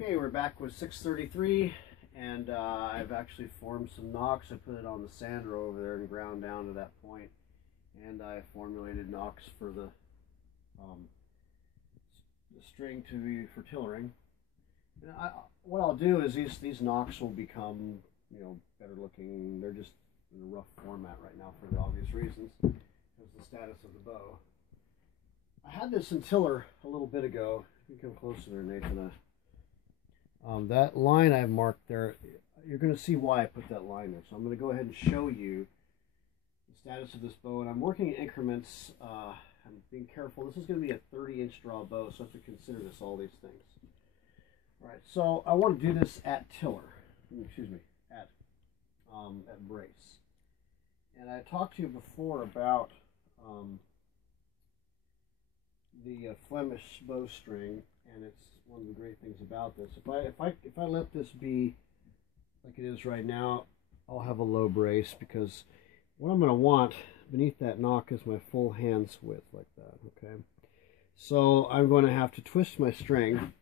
Okay, we're back with 633, and I've actually formed some nocks. I put it on the sander over there and ground down to that point, and I formulated nocks for the string to be for tillering. And what I'll do is these nocks will become, better looking. They're just in a rough format right now for the obvious reasons, because the status of the bow. I had this in tiller a little bit ago. You can come closer there, Nathan. That line I've marked there, you're going to see why I put that line there. So I'm going to go ahead and show you the status of this bow. And I'm working in increments. I'm being careful. This is going to be a 30-inch draw bow, so I have to consider all these things. All right, so I want to do this at tiller. Excuse me, at brace. And I talked to you before about the Flemish bowstring, and it's one of the great things about this. If I let this be like it is right now, I'll have a low brace, because what I'm going to want beneath that nock is my full hand's width like that. Okay, so I'm going to have to twist my string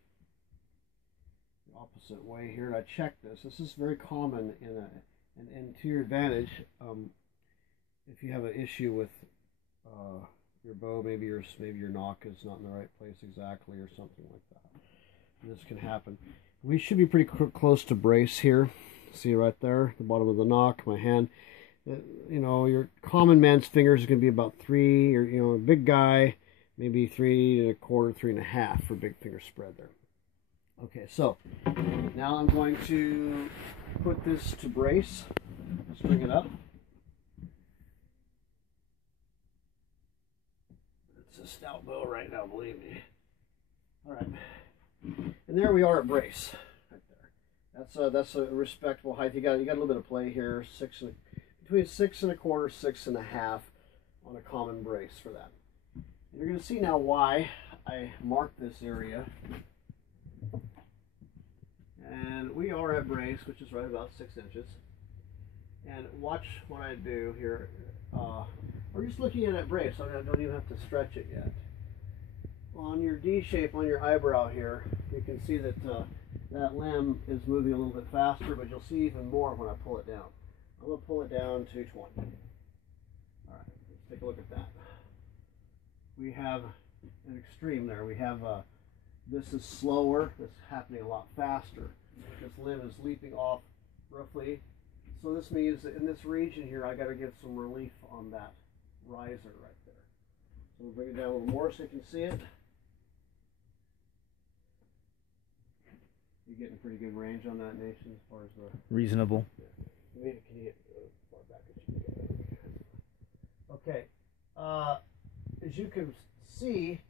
the opposite way here. And I check this. This is very common and to your advantage. If you have an issue with your bow, maybe your nock is not in the right place exactly, or something like that. This can happen. We should be pretty close to brace here. See right there, the bottom of the nock, my hand. Your common man's fingers is going to be about 3, or a big guy, maybe 3 1/4, 3 1/2 for big finger spread there. Okay, so now I'm going to put this to brace. Let's bring it up. It's a stout bow right now, believe me. All right. And there we are at brace, right there. That's a respectable height. You got a little bit of play here, between 6 1/4, 6 1/2 on a common brace for that. And you're going to see now why I marked this area. And we are at brace, which is right about 6 inches. And watch what I do here. We're just looking at brace. I don't even have to stretch it yet. On your D shape on your eyebrow here, you can see that that limb is moving a little bit faster, but you'll see even more when I pull it down. I'm going to pull it down to 20. All right, let's take a look at that. We have an extreme there. We have this is slower. This is happening a lot faster. This limb is leaping off roughly. So this means that in this region here, I got to get some relief on that riser right there. So we'll bring it down a little more so you can see it. You're getting a pretty good range on that, Nation, as far as the... Reasonable. Yeah. Can you get as far back as you can get? Okay. As you can see,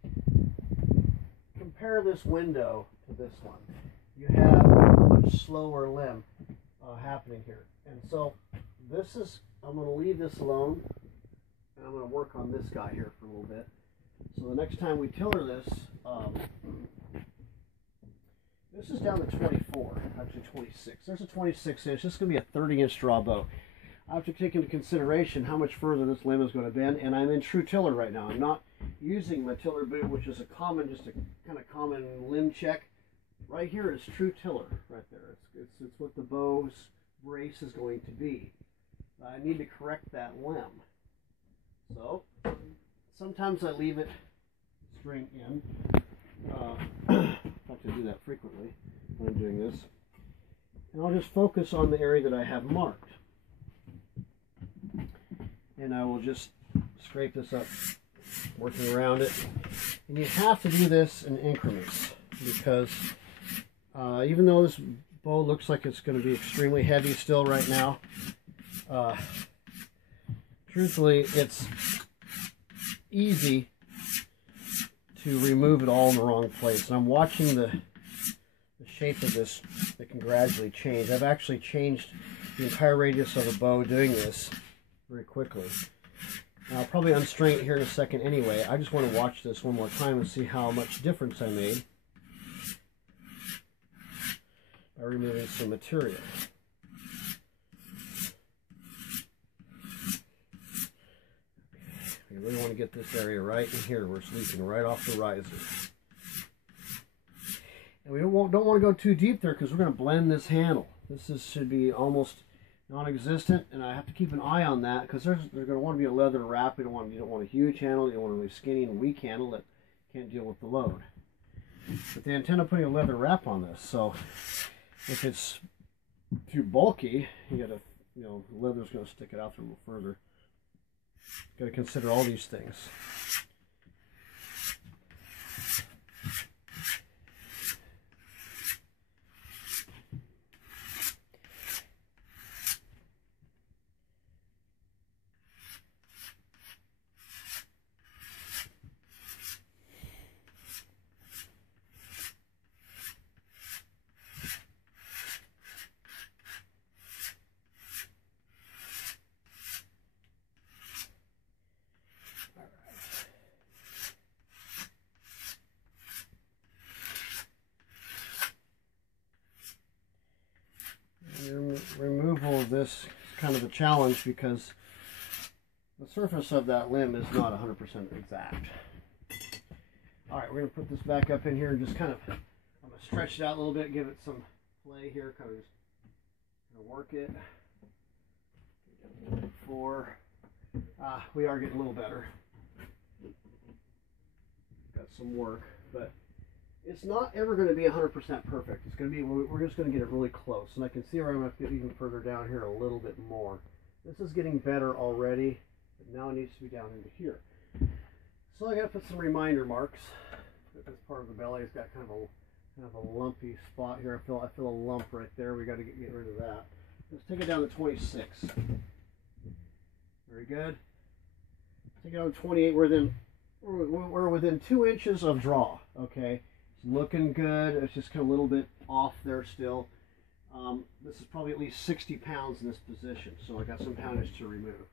compare this window to this one. You have a much slower limb happening here. And so I'm going to leave this alone, and I'm going to work on this guy here for a little bit. So the next time we tiller this, this is down to 24, actually 26. There's a 26 inch. This is going to be a 30-inch draw bow. I have to take into consideration how much further this limb is going to bend, and I'm in true tiller right now. I'm not using my tiller boot, which is just a kind of common limb check. Right here is true tiller right there. It's what the bow's brace is going to be. I need to correct that limb. So sometimes I leave it string in. I have to do that frequently when I'm doing this. And I'll just focus on the area that I have marked. And I will just scrape this up, working around it. And you have to do this in increments, because even though this bow looks like it's going to be extremely heavy still right now, truthfully, it's easy to remove it all in the wrong place. And I'm watching the shape of this that can gradually change. I've actually changed the entire radius of the bow doing this very quickly. And I'll probably unstring it here in a second anyway. I just want to watch this one more time and see how much difference I made by removing some material. You really want to get this area right in here where it's leaking right off the riser. And we don't want to go too deep there because we're going to blend this handle. Should be almost non-existent, and I have to keep an eye on that because there's going to want to be a leather wrap. You don't want a huge handle. You don't want a really skinny and weak handle that can't deal with the load. But they intend on putting a leather wrap on this, so if it's too bulky, you got to, the leather's going to stick it out there a little further. Got to consider all these things. Removal of this is kind of a challenge because the surface of that limb is not 100% exact. Alright, we're going to put this back up in here and just kind of, I'm going to stretch it out a little bit, give it some play here, kind of just work it. 4. We are getting a little better. Got some work, but it's not ever going to be 100% perfect. It's going to be, we're just going to get it really close. And I can see where I'm going to get even further down here a little bit more. This is getting better already, but now it needs to be down into here. So I got to put some reminder marks. This part of the belly has got kind of a lumpy spot here. I feel a lump right there. We got to get rid of that. Let's take it down to 26. Very good. Take it down to 28. We're within 2 inches of draw. Okay. Looking good. It's just kind of a little bit off there still. This is probably at least 60 pounds in this position, so I got some poundage to remove.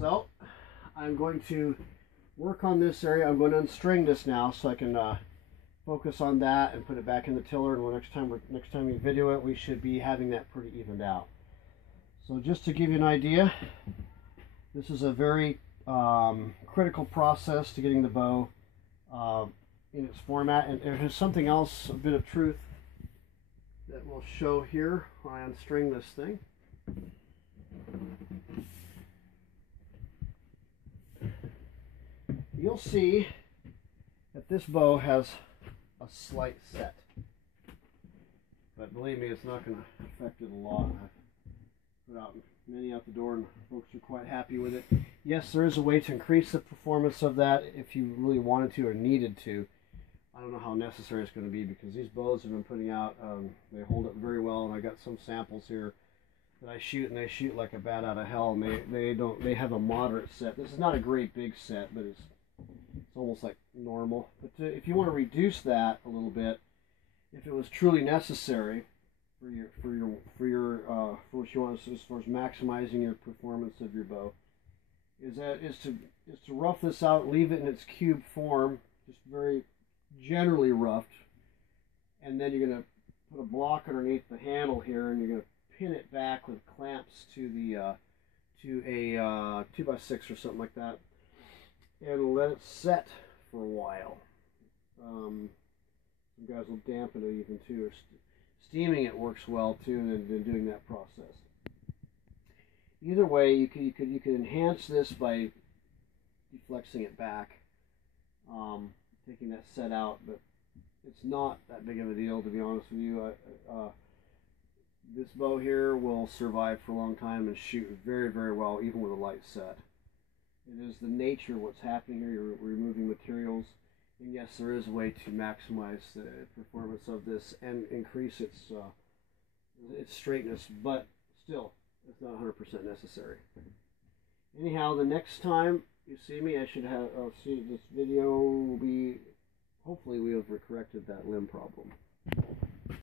So I'm going to work on this area. I'm going to unstring this now so I can focus on that and put it back in the tiller, and next time we video it, we should be having that pretty evened out. So just to give you an idea, this is a very critical process to getting the bow in its format. And there's something else, a bit of truth that we'll show here when I unstring this thing. You'll see that this bow has a slight set, but believe me, it's not going to affect it a lot. I've put out many out the door and folks are quite happy with it. Yes, there is a way to increase the performance of that if you really wanted to or needed to. I don't know how necessary it's going to be because these bows have been putting out, they hold up very well, and I got some samples here that I shoot, and they shoot like a bat out of hell, and they have a moderate set. This is not a great big set, but it's almost like normal. But if you want to reduce that a little bit, if it was truly necessary for what you want as far as maximizing your performance of your bow, is to rough this out, leave it in its cube form, just very generally roughed, and then you're going to put a block underneath the handle here, and you're going to pin it back with clamps to the to a 2x6 or something like that, and let it set for a while. Some guys will dampen it even too. Steaming it works well too, than doing that process. Either way, you could enhance this by deflexing it back, taking that set out, but it's not that big of a deal, to be honest with you. This bow here will survive for a long time and shoot very, very well, even with a light set. It is the nature of what's happening here. You're removing materials, and yes, there is a way to maximize the performance of this and increase its straightness, but still, it's not 100% necessary. Anyhow, the next time you see me, I should have see this video will be, hopefully we have corrected that limb problem.